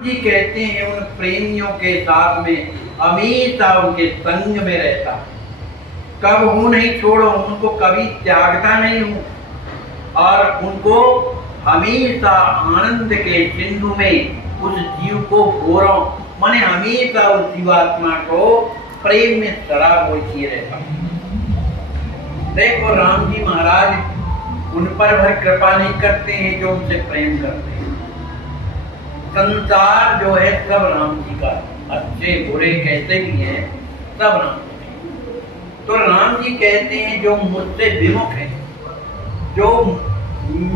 जी कहते हैं उन प्रेमियों के साथ में हमेशा उनके संग में रहता, कब हूँ नहीं छोड़ो, उनको कभी त्यागता नहीं हूँ और उनको हमेशा आनंद के सिंधु में उस जीव को घोरो, माने हमेशा उस जीवात्मा को प्रेम में शराब किए रहता। देखो राम जी महाराज उन पर भर कृपा नहीं करते हैं जो उनसे प्रेम करते हैं। संसार जो है सब राम जी का, अच्छे बुरे कैसे भी हैं सब राम जी। तो राम जी कहते हैं जो मुझसे विमुख है, जो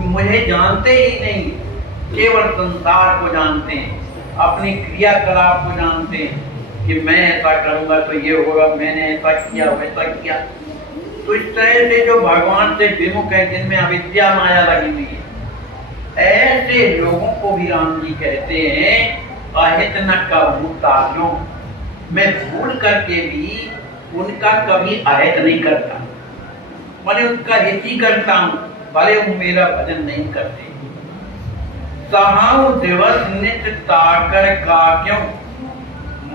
मुझे जानते ही नहीं, केवल संसार को जानते हैं, अपनी क्रियाकलाप को जानते हैं कि मैं ऐसा करूंगा तो ये होगा, मैंने ऐसा किया वैसा किया। तो इस तरह से जो भगवान से विमुख है, जिनमें अविद्या माया लगी हुई है, ऐसे लोगों को भी राम जी कहते हैं अहित न कहूं तार्यों, मैं भूल करके भी उनका कभी अहित नहीं करता, मैंने उनका हित ही करता हूं, भले वो मेरा भजन नहीं करते। सहाऊ दिवस नित ताकर का क्यों,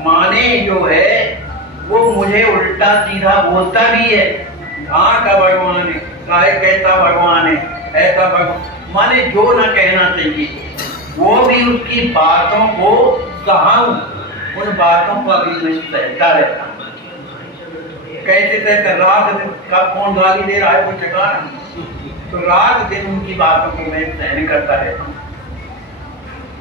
माने जो है वो मुझे उल्टा सीधा बोलता भी है, हाँ का भगवान है, काहे कैसा भगवान है, ऐसा भगवान, माने जो ना कहना चाहिए वो भी उसकी बातों को सहाऊं, उन बातों को अभी मैं सहता रहता हूं। कैसे सहता, रात दिन कब कौन गाली दे रहा है वो ठिकाना, तो रात दिन उनकी बातों को मैं सहन करता रहता हूँ।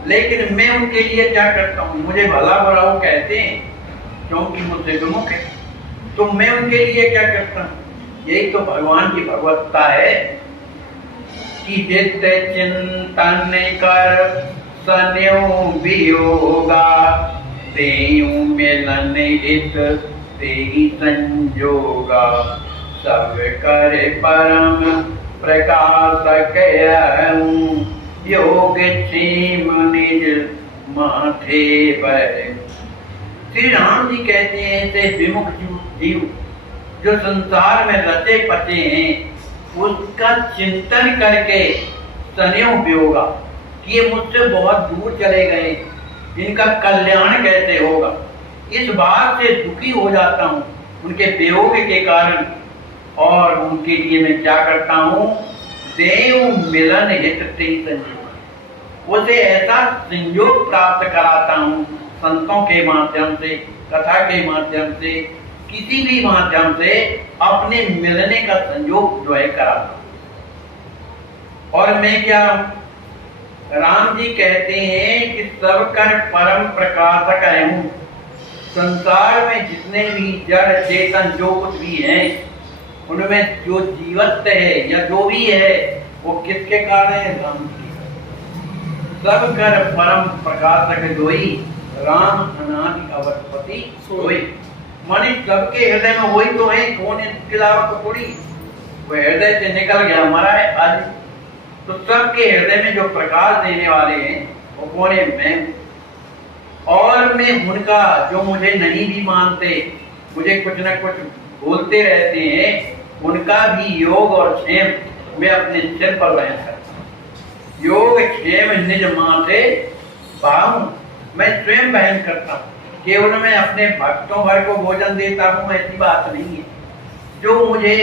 लेकिन मैं उनके लिए क्या करता हूँ, मुझे भला बुरा वो कहते हैं क्योंकि मुझसे विमुख है, तो मैं उनके लिए क्या करता हूँ, यही तो भगवान की भगवत्ता है कि हित चिंतन कर सन्यो वियोगा, तेयु मिलन हित तेहि संजोगा, सब कर परम प्रकाशक हूँ, योग क्षेम निज माथे पर। श्री राम जी कहते हैं ऐसे विमुख जीव जो संसार में रचे पचे हैं, उसका चिंतन करके सन्यो वियोगा कि ये मुझसे बहुत दूर चले गए, इनका कल्याण कैसे होगा, इस बात से दुखी हो जाता हूँ उनके वियोग के कारण। और उनके लिए मैं क्या करता हूँ, देव मिलन हित तेहि संजोग, उसे ऐसा संयोग प्राप्त कराता हूँ संतों के माध्यम से, कथा के माध्यम से, किसी भी माध्यम से अपने मिलने का संयोग जो है कराता हूं। और मैं क्या, राम जी कहते हैं कि सब कर परम प्रकाशक हूं, संसार में जितने भी जड़ चेतन जो कुछ भी हैं, उनमें जो जीवत्व है या जो भी है वो किसके कारण है, राम जी। सब कर परम प्रकाशक जोई, राम अनादि अवधपति सोई, माने सबके हृदय में वही तो है, कौन है इसके अलावा तो थोड़ी, वो हृदय से निकल गया हमारा है आज। तो सबके हृदय में जो प्रकाश देने वाले हैं वो कौन है, मैं। और मैं उनका जो मुझे नहीं भी मानते, मुझे कुछ ना कुछ बोलते रहते हैं, उनका भी योग और क्षेम मैं अपने सिर पर बयान करता हूँ। योग क्षेम निज माथे पाऊं, मैं स्वयं बहन करता हूँ, केवल मैं अपने भक्तों भर को भोजन देता हूँ ऐसी बात नहीं है। जो मुझे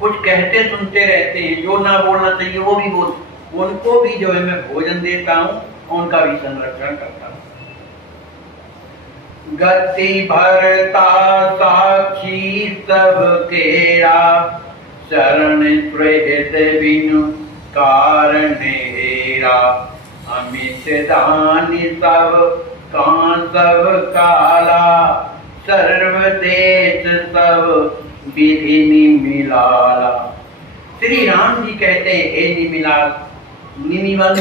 कुछ कहते सुनते रहते हैं, जो ना बोलना चाहिए वो भी बोल, उनको भी जो है मैं भोजन देता हूँ, उनका भी संरक्षण करता हूँ। गति भरता साक्षी सब केरा, शरण प्रेत बिनु कारण हेरा, अमित दानी सब कान सब काला, सर्वदेश सब विधि निमिलाला। श्री राम जी कहते हैं हे निमिलाल, निमिवन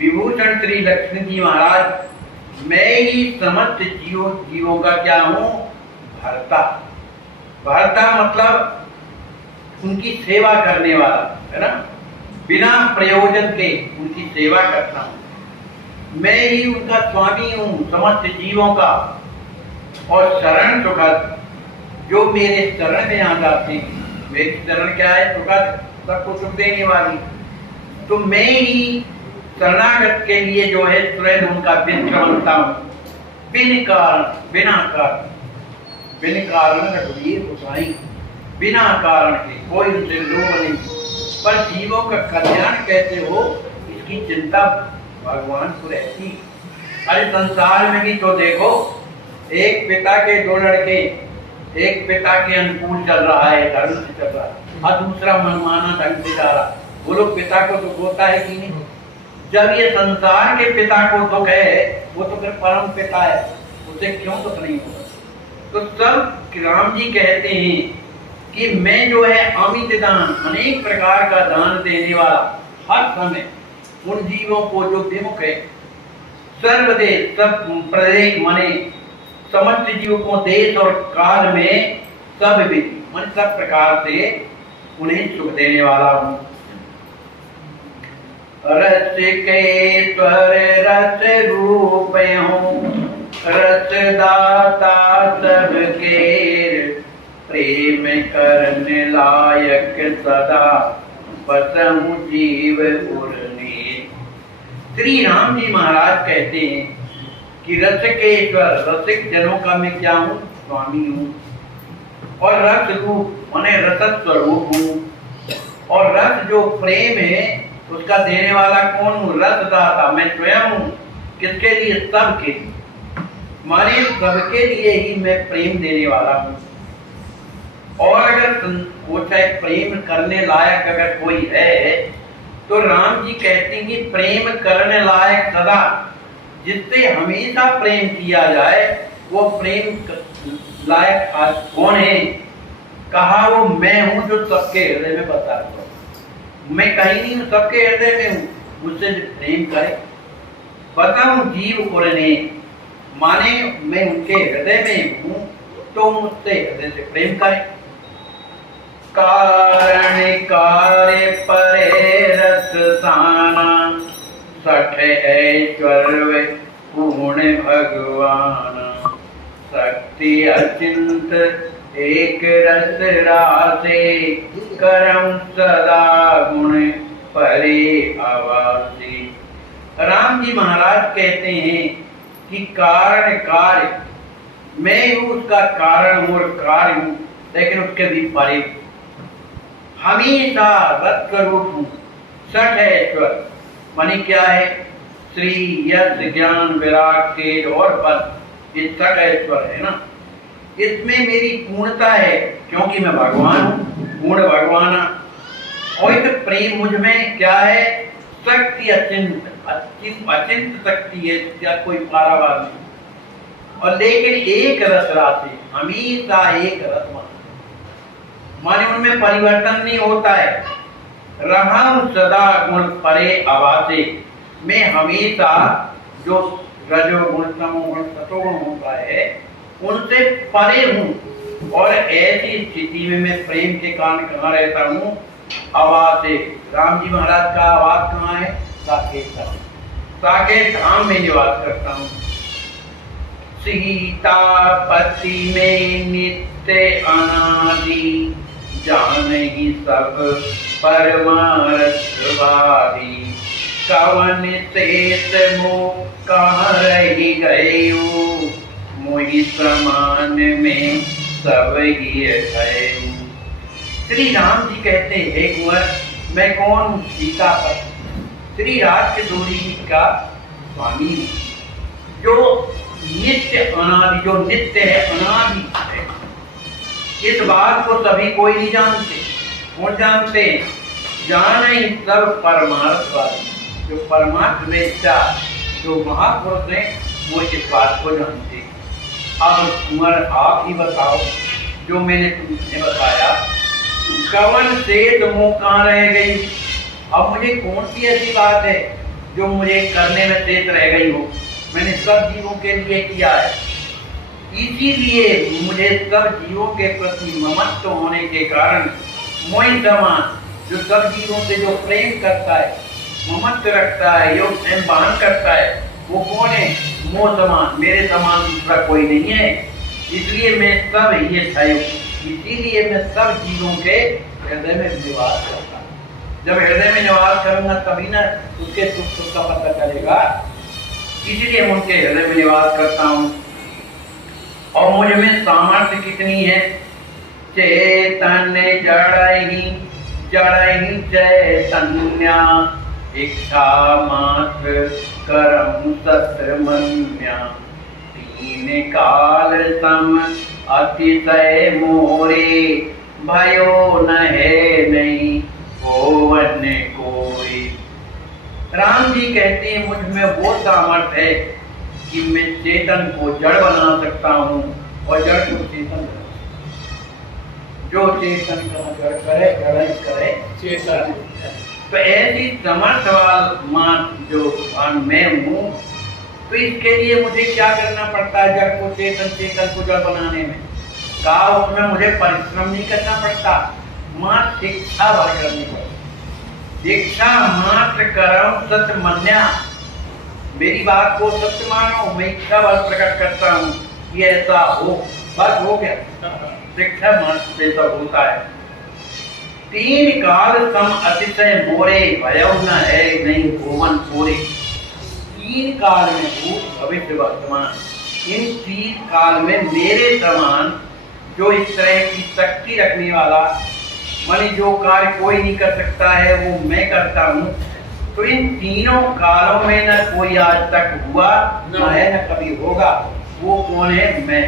विभूषण श्री लक्ष्मी जी महाराज, मैं ही समस्त जीवों का क्या हूँ, भरता। भरता मतलब उनकी सेवा करने वाला है ना, बिना प्रयोजन के उनकी सेवा करता हूँ। मैं ही उनका स्वामी हूँ समस्त जीवों का। और शरण सुखद, जो मेरे शरण में आ जाते हैं, मेरी शरण क्या है, सुखद, सबको सुख देने वाली। तो मैं ही शरणागत के लिए जो है स्वयं उनका मित्र बनता हूँ, बिना कारण रघुवीर गोसाई, बिना कारण के कोई उनसे लोभ नहीं, पर जीवों का कल्याण कैसे हो इसकी चिंता भगवान को रहती। अरे संसार में भी तो देखो, एक पिता के दो लड़के, एक पिता के अनुकूल चल रहा है, धर्म से चल रहा है, और दूसरा मनमाना ढंग से जा रहा, बोलो पिता को दुख होता है कि नहीं? जब ये संसार के पिता को दुख है, वो तो फिर परम पिता है, उसे क्यों दुख नहीं होगा? तो सब राम जी कहते हैं कि मैं जो है अमित दान, अनेक प्रकार का दान देने वाला, हर समय उन जीवों को जो विमुख है, सर्वदेश सब प्रदेश मने समस्त जीवों को देश और काल में सब भी मन सब प्रकार से उन्हें सुख देने वाला हूँ। रस के स्वर रस रूप हूँ, रस दाता सबके, प्रेम करने लायक सदा बसहु जीव उर्ने। श्री राम जी महाराज कहते हैं कि रस के स्वर, रसिक जनों का मैं क्या हूँ? स्वामी हूँ। और रस रूप माने रसत स्वरूप हूँ। और रस जो प्रेम है उसका देने वाला कौन हूँ? रसदाता मैं स्वयं हूँ। किसके लिए? सबके, माने सबके लिए ही मैं प्रेम देने वाला हूँ। और अगर वो चाहे प्रेम करने लायक अगर कोई है तो राम जी कहते हैं कि प्रेम करने लायक सदा, जिससे हमेशा प्रेम किया जाए, वो प्रेम लायक आज कौन है? कहा वो मैं हूं जो सबके हृदय में बसा हुआ। मैं कहीं नहीं हूं, सबके हृदय में हूं, मुझसे प्रेम करे। बताऊं जीव पुरने, माने मैं उनके हृदय में हूं तो मुझसे हृदय से प्रेम करे। कारण कार्य परे रस साना, सठ ऐश्वर्य पूर्ण भगवान, शक्ति अचिंत एक रस रासे, करम सदा गुण परे आवासी। राम जी महाराज कहते हैं कि कारण कार्य, मैं हूँ उसका कारण हूँ और कार्य हूँ, लेकिन उसके भी परे हमेशा रस स्वरूप हूँ। सठ ऐश्वर्य माने क्या है? श्री यश ज्ञान विराग तेज और बल, ये सठ ऐश्वर्य है ना, इसमें मेरी पूर्णता है क्योंकि मैं भगवान हूँ, पूर्ण भगवान। और एक प्रेम मुझ में क्या है? शक्ति अचिंत, अचिंत शक्ति है, क्या कोई पारावार नहीं। और लेकिन एक रस राशि, हमेशा एक रस माने उनमें परिवर्तन नहीं होता है। रहम सदा गुण परे आवासे, मैं हमेशा जो रजोगुण तमोगुण सतोगुण होता है उनसे परे हूँ। और ऐसी स्थिति में मैं प्रेम के कारण कहाँ रहता हूँ? आवासे। राम जी महाराज का आवास कहाँ है? साकेत धाम। साकेत धाम में निवास करता हूँ। सीतापति में नित्य अनादि, जान ही सब परमार्थवादी, कवन शेष मोह कहाँ रही गए, मोहि समान में सब ही है। श्री राम जी कहते हैं कुंवर, मैं कौन हूँ? सीतापति, श्री राजकिशोरी जी का स्वामी हूँ, जो नित्य अनादि, जो नित्य है, अनादि है। इस बात को सभी कोई नहीं जानते। कौन जानते? जान ही सब परमार्थवादी, जो परमार्थ वेत्ता, जो महापुरुष हैं, वो इस बात को जानते। अब कुंवर आप ही बताओ, जो मैंने तुमने बताया, कवन से तुम कहाँ रह गई? अब मुझे कौन सी ऐसी बात है जो मुझे करने में शेष रह गई हो? मैंने सब जीवों के लिए किया है, इसीलिए मुझे सब जीवों के प्रति ममत्व होने के कारण मोहि समान, जो सब जीवों से जो प्रेम करता है, ममत्व रखता है, योग प्रेम बहन करता है, वो कौन है? मोह समान, मेरे समान दूसरा कोई नहीं है। इसलिए मैं सब ये सहयोग, इसीलिए मैं सब जीवों के हृदय में निवास करता हूँ। जब हृदय में निवास करूंगा तभी ना उसके सुख दुख का पता चलेगा। इसलिए मैं उनके हृदय में निवास करता हूँ। और मुझ में सामर्थ्य कितनी है, चैतन्य जड़ ही चैतन्य, इच्छा मात्र करम सत्मन्या, तीन काल सम अतिशय मोरे, भयो न है नहीं होवन कोई। राम जी कहते हैं मुझ में वो सामर्थ्य है कि मैं चेतन को जड़ बना सकता हूँ और जड़ को चेतन बना। जो चेतन का जड़ करे, जड़ करे चेतन। तो ऐसी समर्थवान जो मैं हूँ, तो इसके लिए मुझे क्या करना पड़ता है, जड़ को चेतन, चेतन को जड़ बनाने में? कहा उसमें मुझे परिश्रम नहीं करना पड़ता, मात्र शिक्षा भर करनी पड़ती। दीक्षा मात्र करम सत्य मन्या, मेरी बात को सत्य मानो, मैं इच्छा बल प्रकट करता हूँ कि ऐसा हो, बस हो गया। शिक्षा मात्र से सब होता है। तीन काल सम अतिशय मोरे, भयो न है नहीं भुवन पूरे। तीन काल में भूत भविष्य वर्तमान, इन तीन काल में मेरे समान जो इस तरह की शक्ति रखने वाला, माने जो कार्य कोई नहीं कर सकता है वो मैं करता हूँ। तो इन तीनों कालों में न कोई आज तक हुआ न है न कभी होगा। वो कौन है? मैं,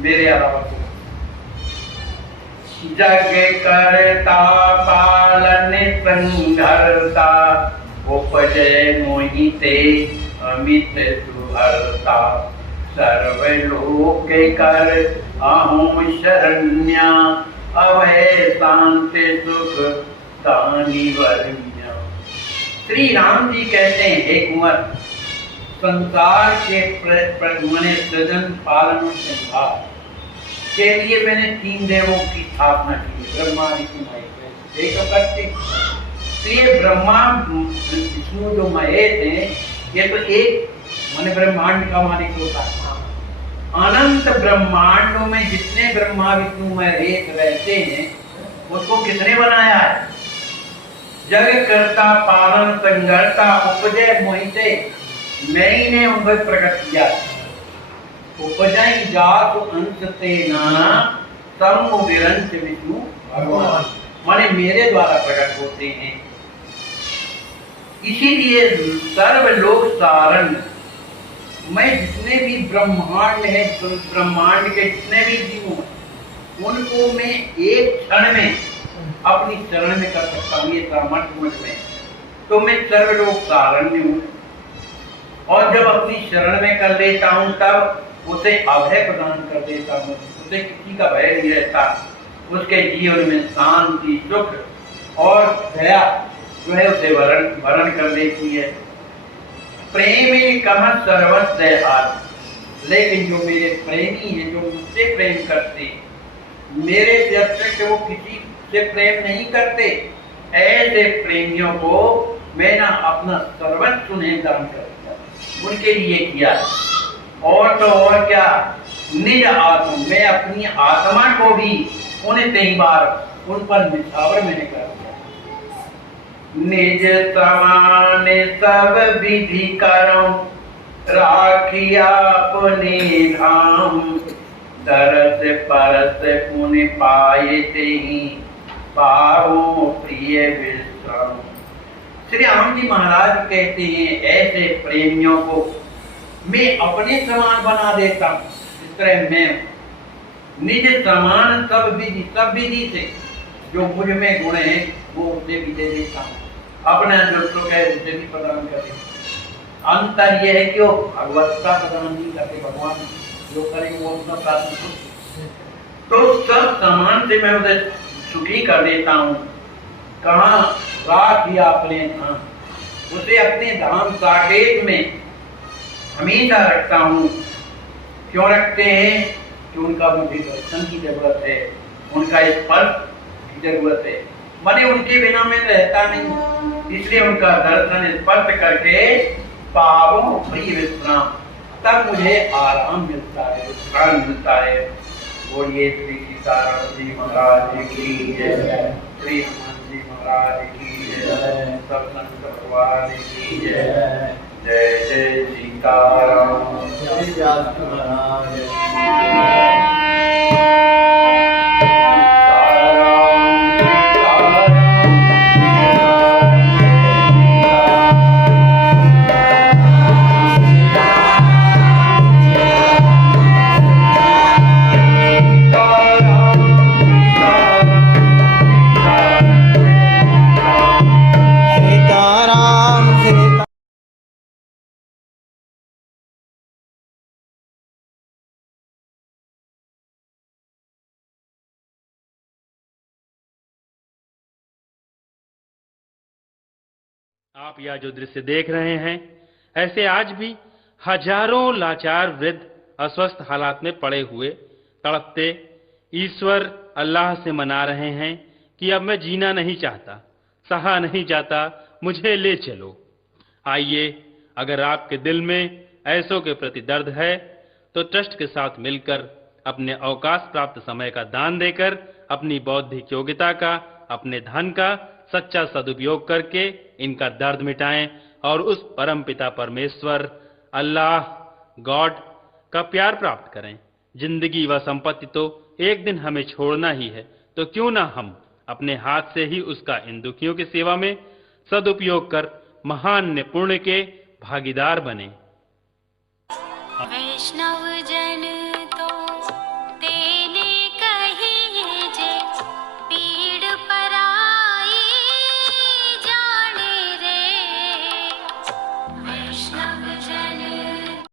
मेरे अलावा कोई। जग करता पालन संघरता, उपजय मोहिते अमित सुहरता, सर्वलोक कर अहम शरण्या, अभय शांति सुख तानि वरण्या। श्री राम जी कहते हैं, हे कुंवर, संसार के मने सृजन पालन और संहार के लिए मैंने तीन देवों की स्थापना की, ब्रह्मा विष्णु महेश। एक तो करते ये ब्रह्मा विष्णु जो महेश हैं, ये तो एक माने ब्रह्मांड का मालिक होता है। अनंत ब्रह्मांडों में जितने ब्रह्मा विष्णु महेश रहते हैं, उसको किसने बनाया है? जग करता पालन संघरता, उपजय मोहिते, मैं ही ने उनको प्रकट किया। उपजय जात अंश ते नाना, तम विरंच विष्णु भगवान, माने मेरे द्वारा प्रकट होते हैं। इसीलिए सर्वलोक सारण, मैं जितने भी ब्रह्मांड है, ब्रह्मांड के जितने भी जीव हैं, उनको मैं एक क्षण में अपनी शरण में कर सकता हूँ। ये सामर्थ्य मुझ में, तो मैं सर्वलोक सारण्य हूँ। और जब अपनी शरण में कर लेता हूँ तब उसे अभय प्रदान कर देता हूँ, उसे किसी का भय नहीं रहता। उसके जीवन में शांति सुख और दया जो है उसे वरण कर देती है। प्रेम कह सर्वस्व हाथ, लेकिन जो मेरे प्रेमी हैं, जो मुझसे प्रेम करते, मेरे से अतिरिक्त वो किसी से प्रेम नहीं करते, ऐसे प्रेमियों को मैं ना अपना सर्वस्व उन्हें दान कर दिया, उनके लिए किया। और तो और क्या, निज आत्मा, मैं अपनी आत्मा को भी उन्हें कई बार उन पर निछावर मैंने कर दिया। निज समान सब विधि करम, राखिया अपने धाम, दरस परस पुण्य पाए ते ही, पाओ प्रिय विश्राम। श्री राम जी महाराज कहते हैं, ऐसे प्रेमियों को मैं अपने समान बना देता हूँ। इस तरह मैं निज समान सब विधि से जो मुझ में गुण है वो उसे भी दे देता हूँ, अपना जो सुख है उसे भी प्रदान कर देता। अंतर यह है कि वो भगवत्ता प्रदान नहीं करते, भगवान जो करेंगे वो अपना प्राप्त। तो सब समान से मैं उसे सुखी कर देता हूँ। कहाँ राख दिया अपने धाम, उसे अपने धाम साकेत में हमेशा रखता हूँ। क्यों रखते हैं? कि उनका मुझे दर्शन की जरूरत है, उनका स्पर्श की जरूरत है, माने उनके बिना मैं रहता नहीं। इसलिए उनका दर्शन स्पर्श करके पावों प्रिय विश्राम, तब मुझे आराम मिलता है, विश्राम मिलता है। बोलिए श्री सीताराम जी महाराज की जय, श्री हनुमान जी महाराज। महाराज की जय, सब संत परिवार की जय। जय जय सीताराम। जय व्यास महाराज। आप यह जो दृश्य देख रहे हैं, ऐसे आज भी हजारों लाचार वृद्ध अस्वस्थ हालात में पड़े हुए तड़पते ईश्वर अल्लाह से मना रहे हैं कि अब मैं जीना नहीं चाहता, सहा नहीं जाता, मुझे ले चलो। आइए, अगर आपके दिल में ऐसों के प्रति दर्द है तो ट्रस्ट के साथ मिलकर अपने अवकाश प्राप्त समय का दान देकर अपनी बौद्धिक योग्यता का, अपने धन का सच्चा सदुपयोग करके इनका दर्द मिटाएं और उस परम पिता परमेश्वर अल्लाह गॉड का प्यार प्राप्त करें। जिंदगी व संपत्ति तो एक दिन हमें छोड़ना ही है, तो क्यों ना हम अपने हाथ से ही उसका इन दुखियों की सेवा में सदुपयोग कर महान पुण्य के भागीदार बने। वैष्णव